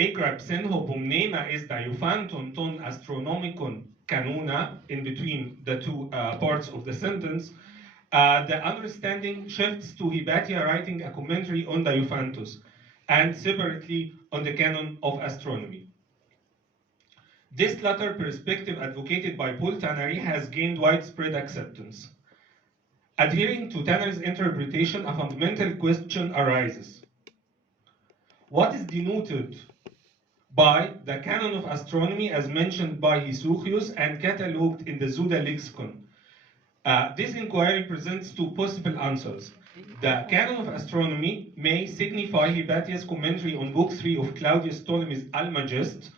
Egrapsenho bumnema is diophanton ton astronomicon canuna, in between the two parts of the sentence, the understanding shifts to Hypatia writing a commentary on Diophantus, and separately on the canon of astronomy. This latter perspective, advocated by Paul Tannery, has gained widespread acceptance. Adhering to Tannery's interpretation, a fundamental question arises. What is denoted by the canon of astronomy as mentioned by Hesuchius and catalogued in the Zuda lexicon? This inquiry presents two possible answers. The canon of astronomy may signify Hypatia's commentary on Book 3 of Claudius Ptolemy's Almagest,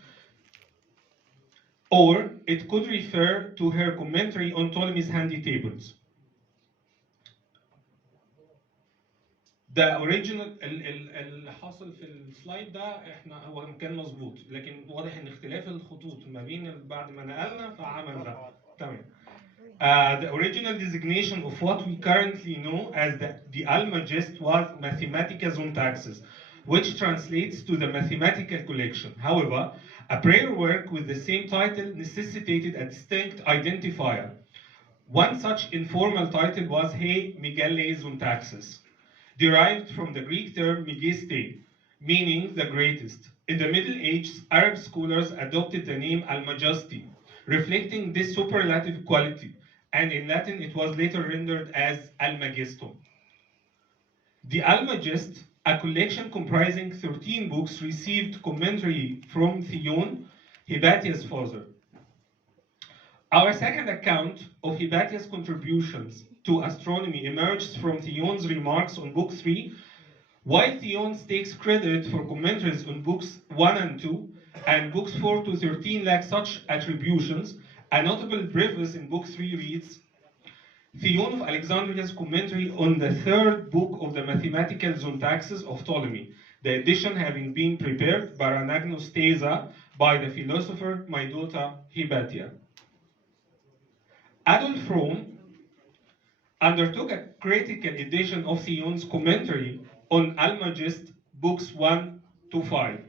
or it could refer to her commentary on Ptolemy's handy tables. ده اوريجينال اللي حاصل في السلايد ده احنا هو كان مظبوط، لكن واضح ان اختلاف الخطوط ما بين بعد ما نقلنا فعمل ده. تمام. The original designation of what we currently know as the Almagest was Mathematica Syntaxis, which translates to the mathematical collection. However, a prayer work with the same title necessitated a distinct identifier. One such informal title was He Megalle Syntaxis, derived from the Greek term megeste, meaning the greatest. In the Middle Ages, Arab scholars adopted the name Almagesti, reflecting this superlative quality, and in Latin it was later rendered as Almagestum. The Almagest, a collection comprising 13 books, received commentary from Theon, Hypatia's father. Our second account of Hypatia's contributions to astronomy emerges from Theon's remarks on Book 3, while Theon takes credit for commentaries on Books 1 and 2, and Books 4 to 13 lack such attributions. A notable preface in Book 3 reads, Theon of Alexandria's commentary on the third book of the mathematical syntaxes of Ptolemy, the edition having been prepared by Anagnostesa by the philosopher, my daughter Hypatia. Adolf Rome undertook a critical edition of Theon's commentary on Almagest books 1 to 5.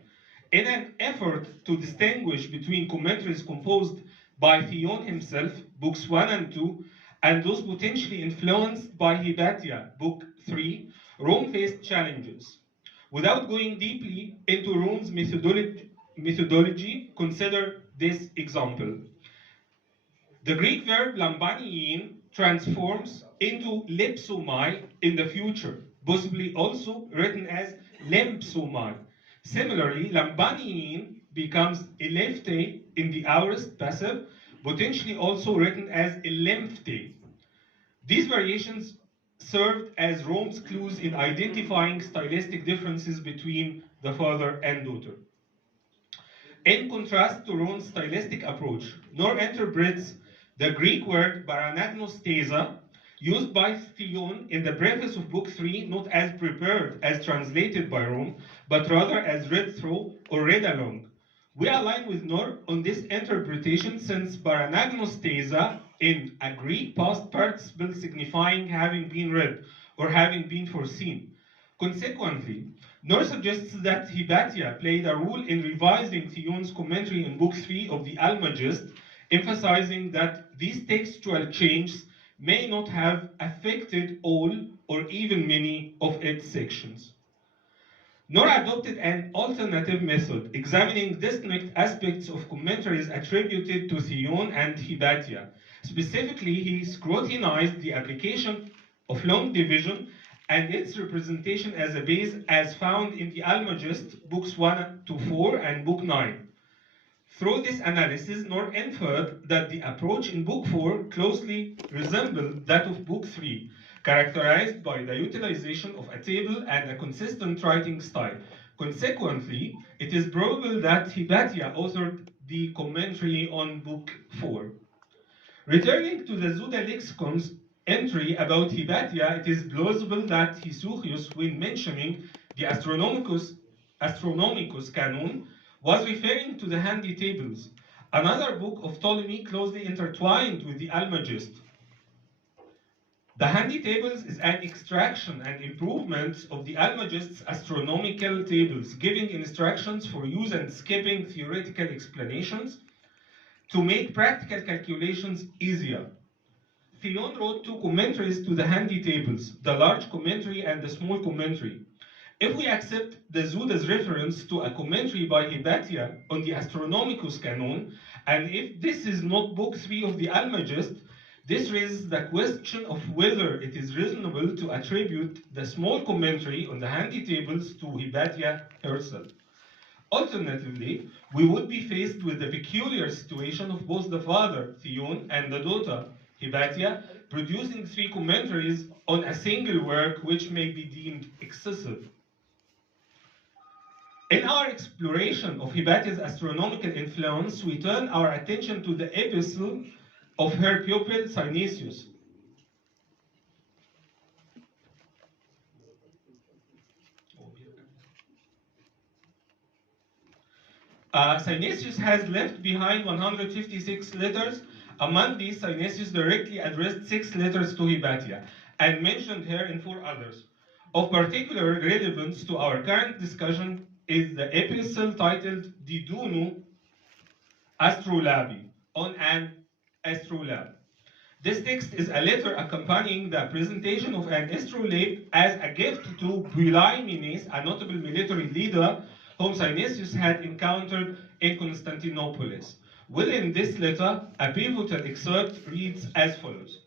In an effort to distinguish between commentaries composed by Theon himself, books 1 and 2, and those potentially influenced by Hypatia, book 3, Rome faced challenges. Without going deeply into Rome's methodology, consider this example. The Greek verb lambaniin transforms into lipsomai in the future, possibly also written as lempsomai. Similarly, lambaniin becomes elefte in the aorist passive, potentially also written as elempte. These variations served as Rome's clues in identifying stylistic differences between the father and daughter. In contrast to Rome's stylistic approach, Nor interprets the Greek word paranagnostesa used by Theon in the preface of Book 3 not as prepared as translated by Rome, but rather as read through or read along. We align with Nor on this interpretation since paranagnostesa in a Greek past participle signifying having been read or having been foreseen. Consequently, Nor suggests that Hypatia played a role in revising Theon's commentary in Book 3 of the Almagest, emphasizing that these textual changes may not have affected all or even many of its sections. Nor adopted an alternative method, examining distinct aspects of commentaries attributed to Theon and Hypatia. Specifically, he scrutinized the application of long division and its representation as a base as found in the Almagest, books 1 to 4 and book 9. Through this analysis, Nor inferred that the approach in book 4 closely resembled that of book 3, characterized by the utilization of a table and a consistent writing style. Consequently, it is probable that Hypatia authored the commentary on book 4. Returning to the Zuda lexicon's entry about Hypatia, it is plausible that Hesuchius, when mentioning the Astronomicus canon, was referring to the handy tables, another book of Ptolemy closely intertwined with the Almagest. The handy tables is an extraction and improvement of the Almagest's astronomical tables, giving instructions for use and skipping theoretical explanations to make practical calculations easier. Theon wrote two commentaries to the handy tables, the large commentary and the small commentary. If we accept the Zuda's reference to a commentary by Hypatia on the Astronomicus canon, and if this is not book 3 of the Almagest, this raises the question of whether it is reasonable to attribute the small commentary on the handy tables to Hypatia herself. Alternatively, we would be faced with the peculiar situation of both the father, Theon, and the daughter, Hypatia, producing three commentaries on a single work which may be deemed excessive. In our exploration of Hypatia's astronomical influence, we turn our attention to the epistle of her pupil Synesius. Synesius has left behind 156 letters. Among these, Synesius directly addressed 6 letters to Hypatia and mentioned her in 4 others. Of particular relevance to our current discussion is the epistle titled Didunu Astrolabi, on an astrolabe. This text is a letter accompanying the presentation of an astrolabe as a gift to Bulimines, a notable military leader whom Synesius had encountered in Constantinople. Within this letter, a pivotal excerpt reads as follows: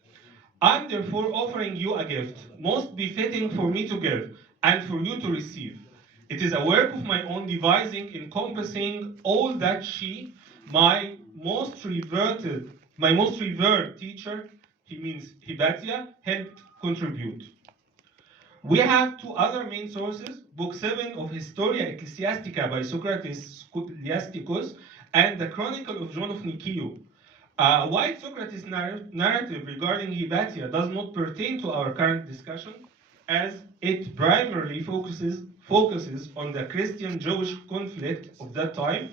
I am therefore offering you a gift, most befitting for me to give, and for you to receive. It is a work of my own devising, encompassing all that she, my most revered teacher, he means Hypatia, helped contribute. We have 2 other main sources, Book 7 of Historia Ecclesiastica by Socrates Scholasticus, and the Chronicle of John of Nicaea. While Socrates' narrative regarding Hypatia does not pertain to our current discussion, as it primarily focuses on the Christian-Jewish conflict of that time,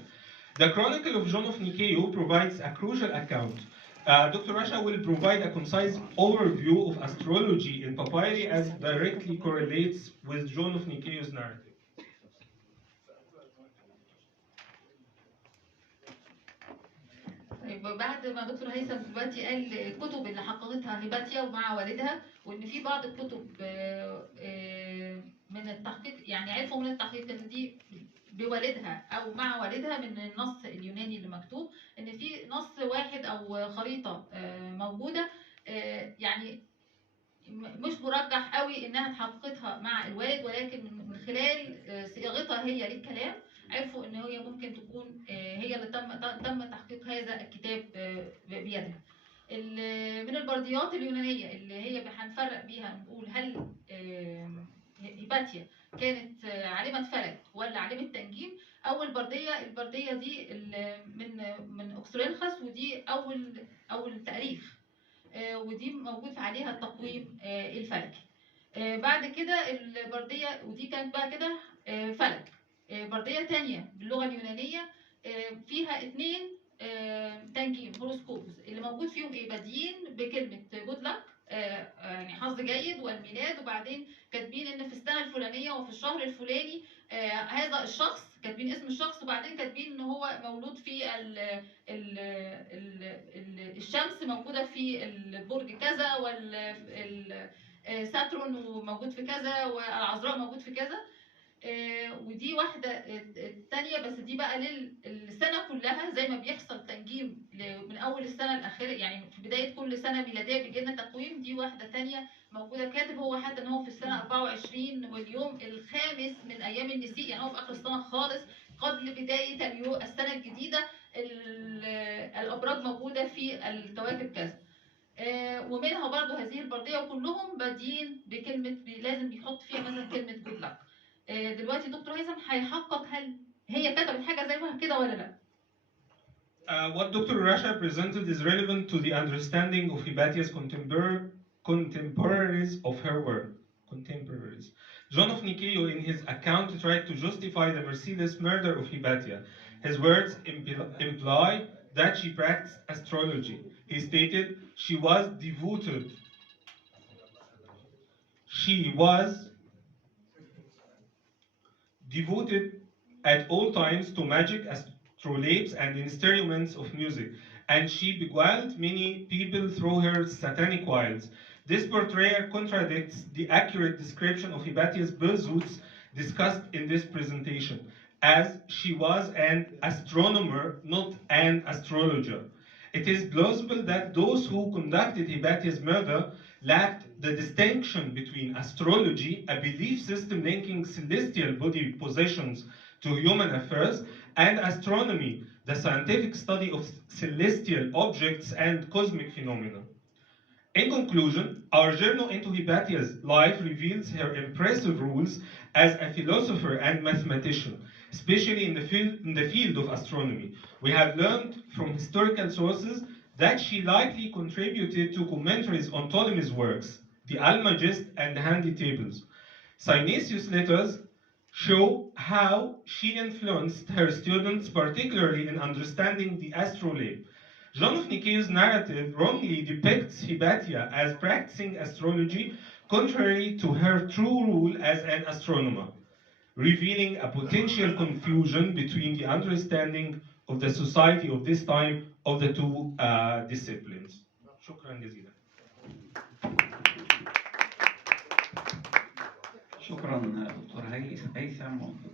the Chronicle of John of Nicaea provides a crucial account. Dr. Rasha will provide a concise overview of astrology in papyri as directly correlates with John of Nicaea's narrative. طيب بعد ما دكتور هيثم دلوقتي قال الكتب اللي حققتها هيباتيا ومع والدها، وان في بعض الكتب من التحقيق، يعني عرفوا من التحقيق ان دي بوالدها او مع والدها من النص اليوناني اللي مكتوب، ان في نص واحد او خريطه موجوده، يعني مش مرجح قوي انها تحققتها مع الوالد، ولكن من خلال صياغتها هي للكلام عرفوا ان هي ممكن تكون هي اللي تم تحقيق هذا الكتاب بيدها. من البرديات اليونانيه اللي هي هنفرق بيها نقول هل هيباتيا كانت عالمه فلك ولا عالمه تنجيم. اول البرديه دي من اوكسورينخس، ودي اول تاريخ، ودي موجود عليها التقويم الفلكي. بعد كده البرديه، ودي كانت بقى كده فلك. برديه تانية باللغه اليونانيه فيها 2 تنجيم هوروسكوبس، اللي موجود فيهم ايه بادئين بكلمه جود لك، يعني حظ جيد والميلاد، وبعدين كاتبين ان في السنه الفلانيه وفي الشهر الفلاني هذا الشخص، كاتبين اسم الشخص، وبعدين كاتبين ان هو مولود في الشمس موجوده في البرج كذا، ساترون موجود في كذا، والعذراء موجود في كذا. ودي واحده الثانيه، بس دي بقى للسنه كلها، زي ما بيحصل تنجيم من اول السنه لاخرها، يعني في بدايه كل سنه ميلاديه بيجي لنا تقويم. دي واحده ثانيه موجوده، كاتب هو حتى ان هو في السنه 24 واليوم الخامس من ايام النسيء، يعني هو في اخر السنه خالص قبل بدايه السنه الجديده. الابراج موجوده في الكواكب كذا. ومنها برضو هذه البرديه، وكلهم بادئين بكلمه لازم بيحط فيها مثلا كلمه جود لك. دلوقتي دكتور هيثم هيحقق هل هي كتبت حاجه زي ما كده ولا لا؟ What Dr. Rasha presented is relevant to the understanding of Hypatia's contemporaries of her work. Contemporaries. John of Nicaea, in his account, tried to justify the merciless murder of Hypatia. His words imply that she practiced astrology. He stated she was devoted she was devoted at all times to magic, astrolabes, and instruments of music, and she beguiled many people through her satanic wiles. This portrayal contradicts the accurate description of Hypatia's pursuits discussed in this presentation, as she was an astronomer, not an astrologer. It is plausible that those who conducted Hypatia's murder lacked the distinction between astrology, a belief system linking celestial body positions to human affairs, and astronomy, the scientific study of celestial objects and cosmic phenomena. In conclusion, our journey into Hypatia's life reveals her impressive roles as a philosopher and mathematician, especially in the field of astronomy. We have learned from historical sources that she likely contributed to commentaries on Ptolemy's works, the Almagest and the Handy Tables. Synesius' letters show how she influenced her students, particularly in understanding the astrolabe. John of Nicaea's narrative wrongly depicts Hypatia as practicing astrology contrary to her true role as an astronomer, revealing a potential confusion between the understanding of the society of this time of the two disciplines. شكرا جزيلا. شكرا دكتور هيثم ودكتور